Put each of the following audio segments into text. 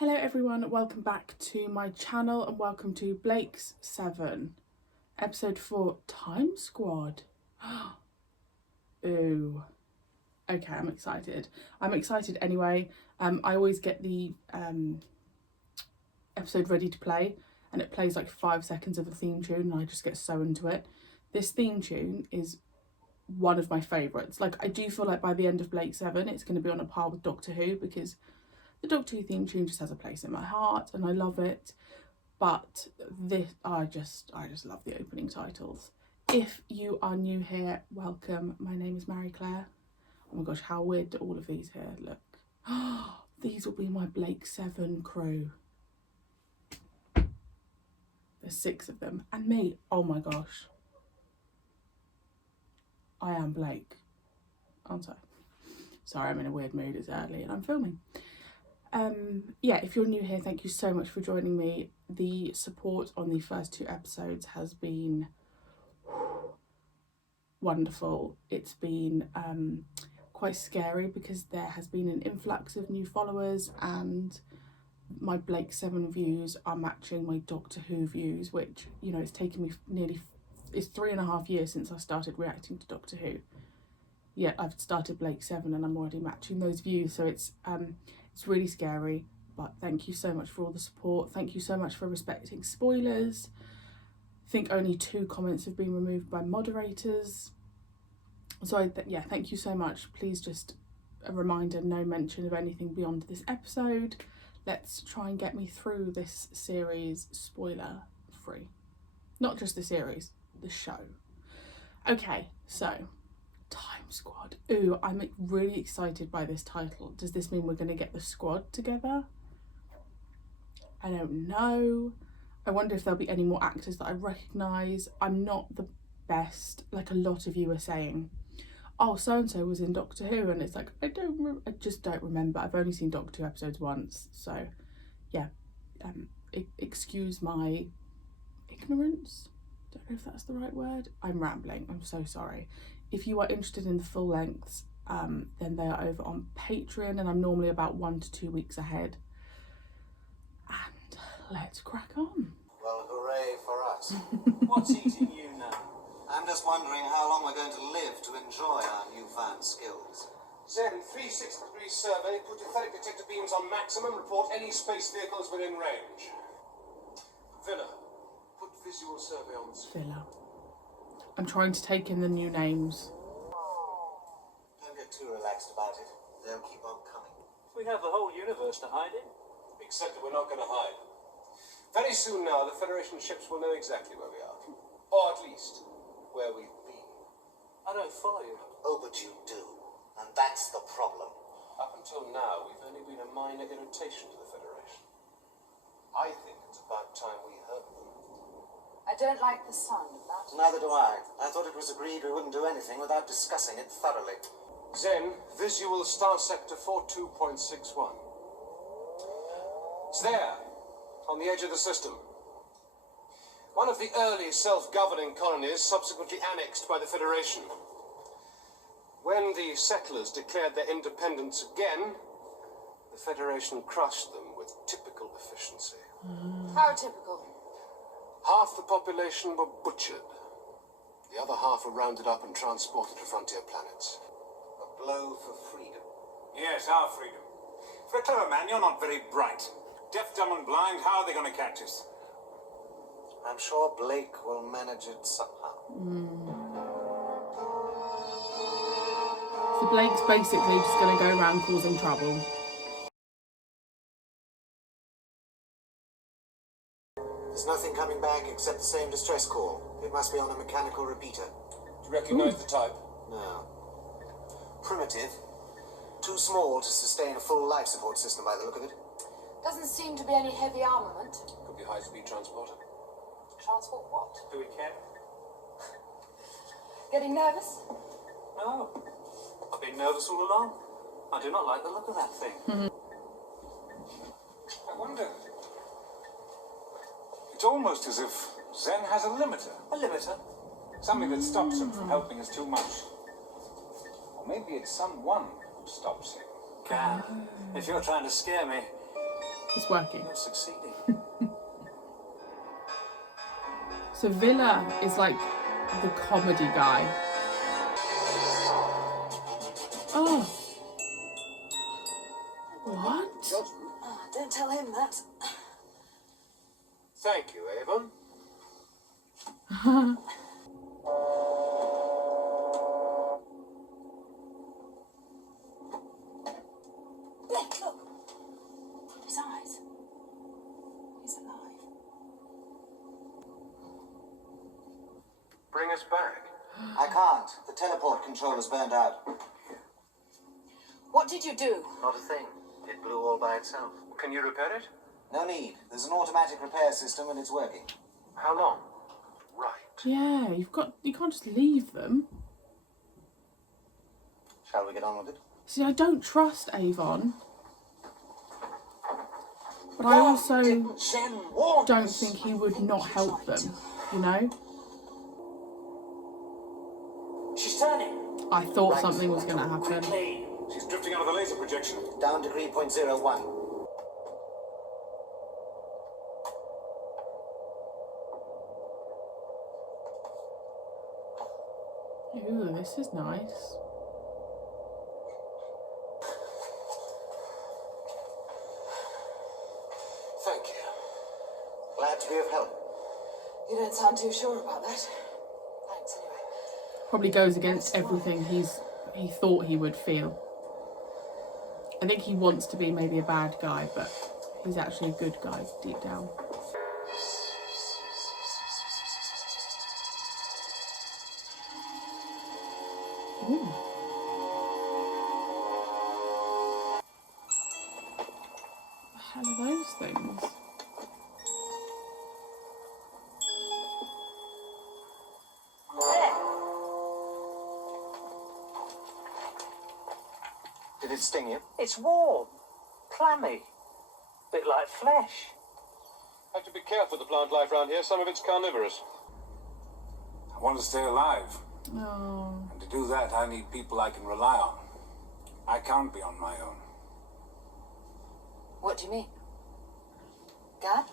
Hello everyone, welcome back to my channel and welcome to Blake's 7, episode 4, Time Squad. Ooh. Okay, I'm excited. I'm excited anyway. I always get the episode ready to play and it plays like 5 seconds of the theme tune and I just get so into it. This theme tune is one of my favourites. Like, I do feel like by the end of Blake 7 it's going to be on a par with Doctor Who, because the Doctor Who theme tune just has a place in my heart and I love it. But this, I just love the opening titles. If you are new here, welcome. My name is Marie-Clare. Oh my gosh, how weird do all of these here look. These will be my Blake 7 crew. There's 6 of them. And me, oh my gosh. I am Blake, aren't I? Sorry, I'm in a weird mood, it's early and I'm filming. Yeah, if you're new here, thank you so much for joining me. The support on the first 2 episodes has been wonderful. It's been quite scary because there has been an influx of new followers and my Blake 7 views are matching my Doctor Who views, which, you know, it's taken me it's 3.5 years since I started reacting to Doctor Who. Yet I've started Blake 7 and I'm already matching those views, so it's really scary. But thank you so much for all the support. Thank you so much for respecting spoilers. I think only 2 comments have been removed by moderators. So yeah, thank you so much. Please, just a reminder, no mention of anything beyond this episode. Let's try and get me through this series spoiler free. Not just the series, the show. Okay, so Time Squad. Ooh, I'm really excited by this title. Does this mean we're going to get the squad together? I don't know. I wonder if there'll be any more actors that I recognise. I'm not the best, like a lot of you are saying, oh, so-and-so was in Doctor Who, and it's like, I just don't remember. I've only seen Doctor Who episodes once, so yeah, excuse my ignorance. Don't know if that's the right word. I'm rambling, I'm so sorry. If you are interested in the full lengths, then they are over on Patreon, and I'm normally about 1 to 2 weeks ahead. And let's crack on. Well, hooray for us. What's eating you now? I'm just wondering how long we're going to live to enjoy our newfound skills. Zen, 360-degree survey, put etheric detector beams on maximum, report any space vehicles within range. Villa, put visual survey on screen. Villa. I'm trying to take in the new names. Don't get too relaxed about it. They'll keep on coming. We have the whole universe to hide in. Except that we're not going to hide. Very soon now, the Federation ships will know exactly where we are. Or at least, where we've been. I don't follow you. Oh, but you do. And that's the problem. Up until now, we've only been a minor irritation to the Federation. I think it's about time we hurt them. I don't like the sound of that. Neither do I. I thought it was agreed we wouldn't do anything without discussing it thoroughly. Zen, visual star sector 42.61. It's there, on the edge of the system. One of the early self-governing colonies subsequently annexed by the Federation. When the settlers declared their independence again, the Federation crushed them with typical efficiency. How typical. Half the population were butchered. The other half were rounded up and transported to frontier planets. A blow for freedom. Yes, our freedom. For a clever man, you're not very bright. Deaf, dumb and blind, how are they going to catch us? I'm sure Blake will manage it somehow. So Blake's basically just going to go around causing trouble. There's nothing coming back except the same distress call. It must be on a mechanical repeater. Do you recognize the type? No. Primitive. Too small to sustain a full life support system by the look of it. Doesn't seem to be any heavy armament. Could be high-speed transporter. Transport what? Do we care? Getting nervous? No. I've been nervous all along. I do not like the look of that thing. I wonder. It's almost as if Zen has a limiter. A limiter? Something that stops him from helping us too much. Or maybe it's someone who stops him. Gad, if you're trying to scare me, It's working. You're succeeding. So Villa is like the comedy guy. Oh. What? Oh, don't tell him that. Thank you, Avon. Blake, look. His eyes. He's alive. Bring us back. I can't. The teleport controller's burned out. What did you do? Not a thing. It blew all by itself. Can you repair it? No need. There's an automatic repair system and it's working. How long? Right. Yeah, you can't just leave them. Shall we get on with it? See, I don't trust Avon. But I also don't think he would not help them, you know? She's turning. I thought something was going to happen. Quickly. She's drifting out of the laser projection. Down degree 0.01. Ooh, this is nice. Thank you. Glad to be of help. You don't sound too sure about that. Thanks, anyway. Probably goes against everything he thought he would feel. I think he wants to be maybe a bad guy, but he's actually a good guy deep down. Ooh. What the hell are those things? Did it sting you? It's warm. Clammy. Bit like flesh. Have to be careful with the plant life around here. Some of it's carnivorous. I want to stay alive. Oh. And to do that, I need people I can rely on. I can't be on my own. What do you mean? Guard?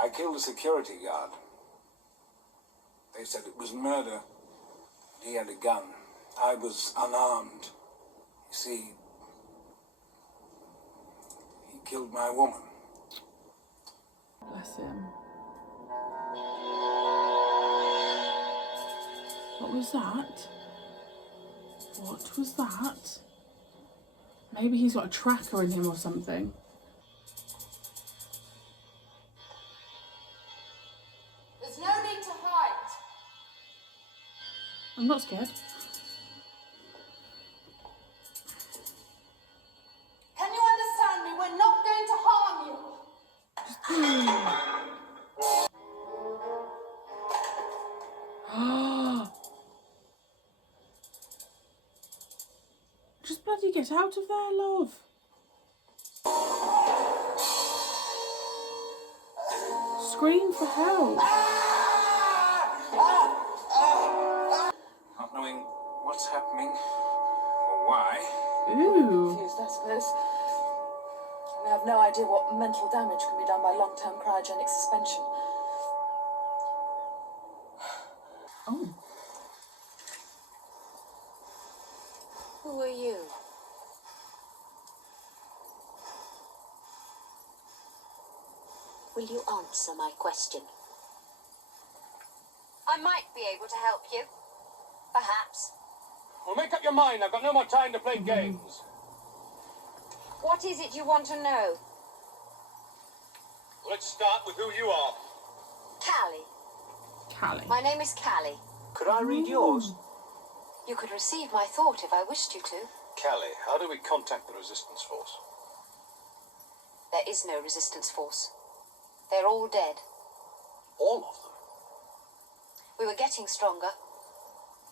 I killed a security guard. They said it was murder. He had a gun. I was unarmed. You see, he killed my woman. Bless him. What was that? What was that? Maybe he's got a tracker in him or something. There's no need to hide. I'm not scared. Can you understand me? We're not going to harm you. Just bloody get out of there, love. Scream for help. Not knowing what's happening or why. Ooh. Confused, I suppose. We have no idea what mental damage can be done by long-term cryogenic suspension. Oh. Who are you? Will you answer my question? I might be able to help you. Perhaps. Well, make up your mind. I've got no more time to play games. What is it you want to know? Let's start with who you are. Callie. Callie. My name is Callie. Could I read yours? You could receive my thought if I wished you to. Callie, how do we contact the resistance force? There is no resistance force. They're all dead. All of them? We were getting stronger.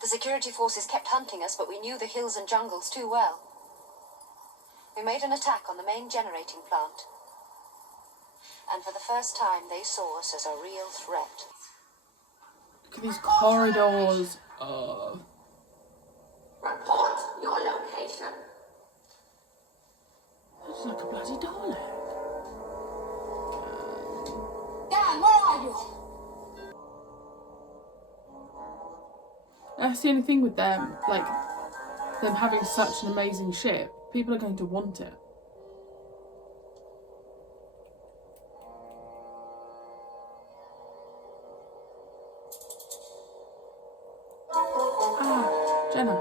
The security forces kept hunting us, but we knew the hills and jungles too well. We made an attack on the main generating plant. And for the first time, they saw us as a real threat. Look at these corridors. Oh. Report your location. That's like a bloody Dalek. That's the only thing with them, like, them having such an amazing ship. People are going to want it. Ah, Jenna.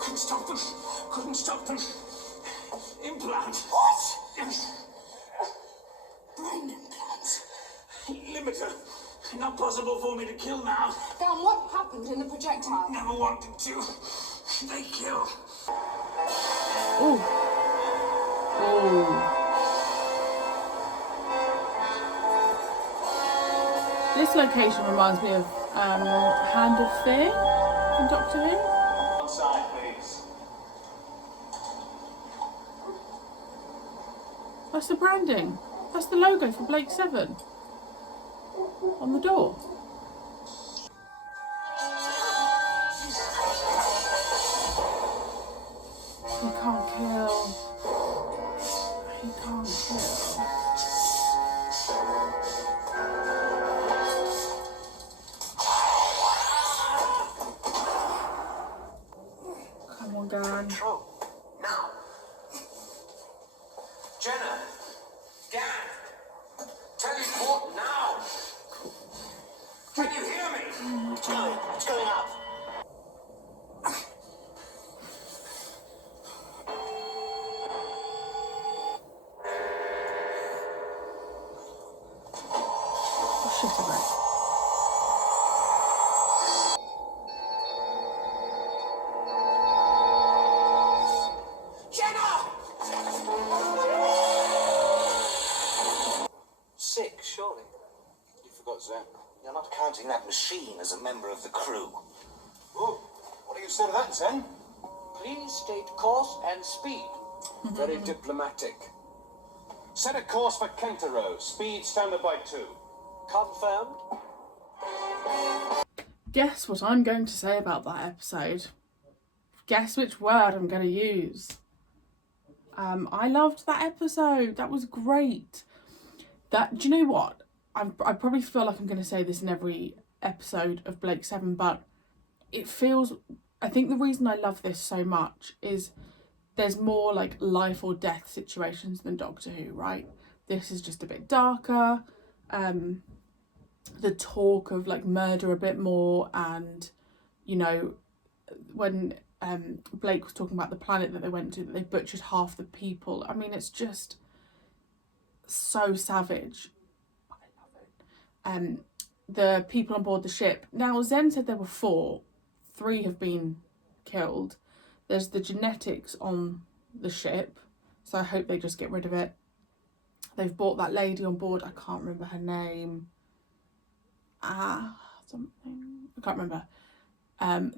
Couldn't stop them. Couldn't stop them. Implant. What? Brain implants. Limiter. Not possible for me to kill now. Dan, what happened in the projectile? Never wanted to. They kill. Oh. Oh. This location reminds me of Hand of Fear in Doctor Who. One side, please. That's the branding. That's the logo for Blake 7 on the door. You can't kill. You can't kill. Come on, Gan. Control. Now. Jenna. Gan. Teleport now. Can you hear me? It's going. It's going up. Oh, shit, I wrote. Sick, surely. You forgot Zen. You're not counting that machine as a member of the crew. Oh, what do you say to that, Zen? Please state course and speed. Very diplomatic. Set a course for Kentaro. Speed standard by 2. Confirmed. Guess what I'm going to say about that episode. Guess which word I'm going to use. I loved that episode. That was great. Do you know what? I probably feel like I'm going to say this in every episode of Blake 7, but it feels... I think the reason I love this so much is there's more like life or death situations than Doctor Who, right? This is just a bit darker. The talk of like murder a bit more, and you know, when Blake was talking about the planet that they went to, that they butchered half the people. I mean, it's just so savage. I love it. The people on board the ship. Now, Zen said there were 4. 3 have been killed. There's the genetics on the ship, so I hope they just get rid of it. They've brought that lady on board. I can't remember her name. Something. I can't remember.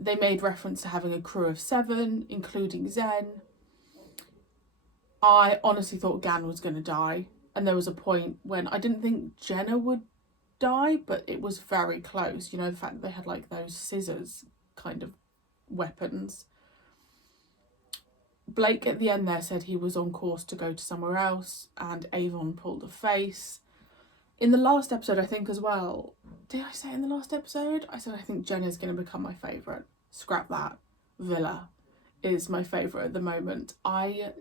They made reference to having a crew of 7, including Zen. I honestly thought Gan was going to die. And there was a point when I didn't think Jenna would die, but it was very close. You know, the fact that they had like those scissors kind of weapons. Blake at the end there said he was on course to go to somewhere else, and Avon pulled a face. In the last episode, I think as well, did I say in the last episode? I said I think Jenna's going to become my favourite. Scrap that. Villa is my favourite at the moment. I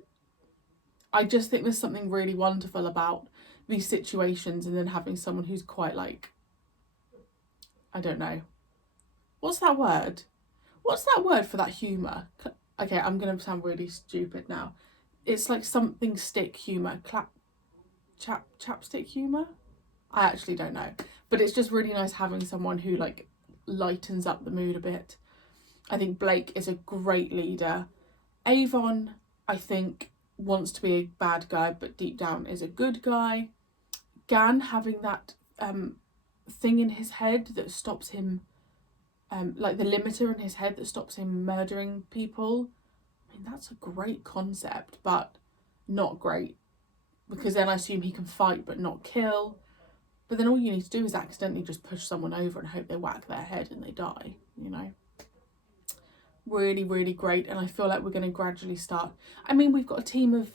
just think there's something really wonderful about these situations, and then having someone who's quite like, I don't know. What's that word? What's that word for that humour? Okay, I'm going to sound really stupid now. It's like something stick humour. Chapstick humour? I actually don't know. But it's just really nice having someone who like lightens up the mood a bit. I think Blake is a great leader. Avon, I think, wants to be a bad guy, but deep down is a good guy. Gan having that thing in his head that stops him, like the limiter in his head that stops him murdering people. I mean, that's a great concept, but not great. Because then I assume he can fight but not kill. But then all you need to do is accidentally just push someone over and hope they whack their head and they die, you know. Really, really great. And I feel like we're going to gradually start. I mean, we've got a team of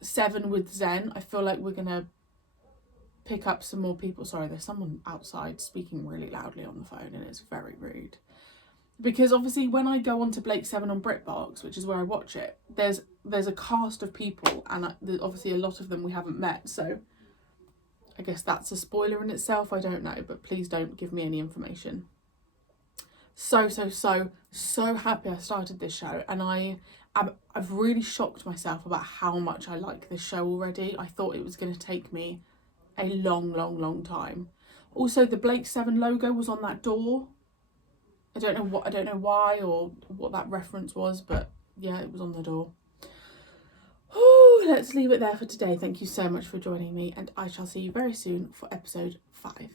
7 with Zen, I feel like we're going to pick up some more people. Sorry, there's someone outside speaking really loudly on the phone and it's very rude. Because obviously when I go on to Blake 7 on BritBox, which is where I watch it, there's a cast of people, and obviously a lot of them we haven't met, so I guess that's a spoiler in itself, I don't know, but please don't give me any information. So happy I started this show, and I've really shocked myself about how much I like this show already. I thought it was going to take me a long time. Also, the Blake 7 logo was on that door. I don't know why or what that reference was, but yeah, it was on the door. Let's leave it there for today. Thank you so much for joining me, and I shall see you very soon for episode 5.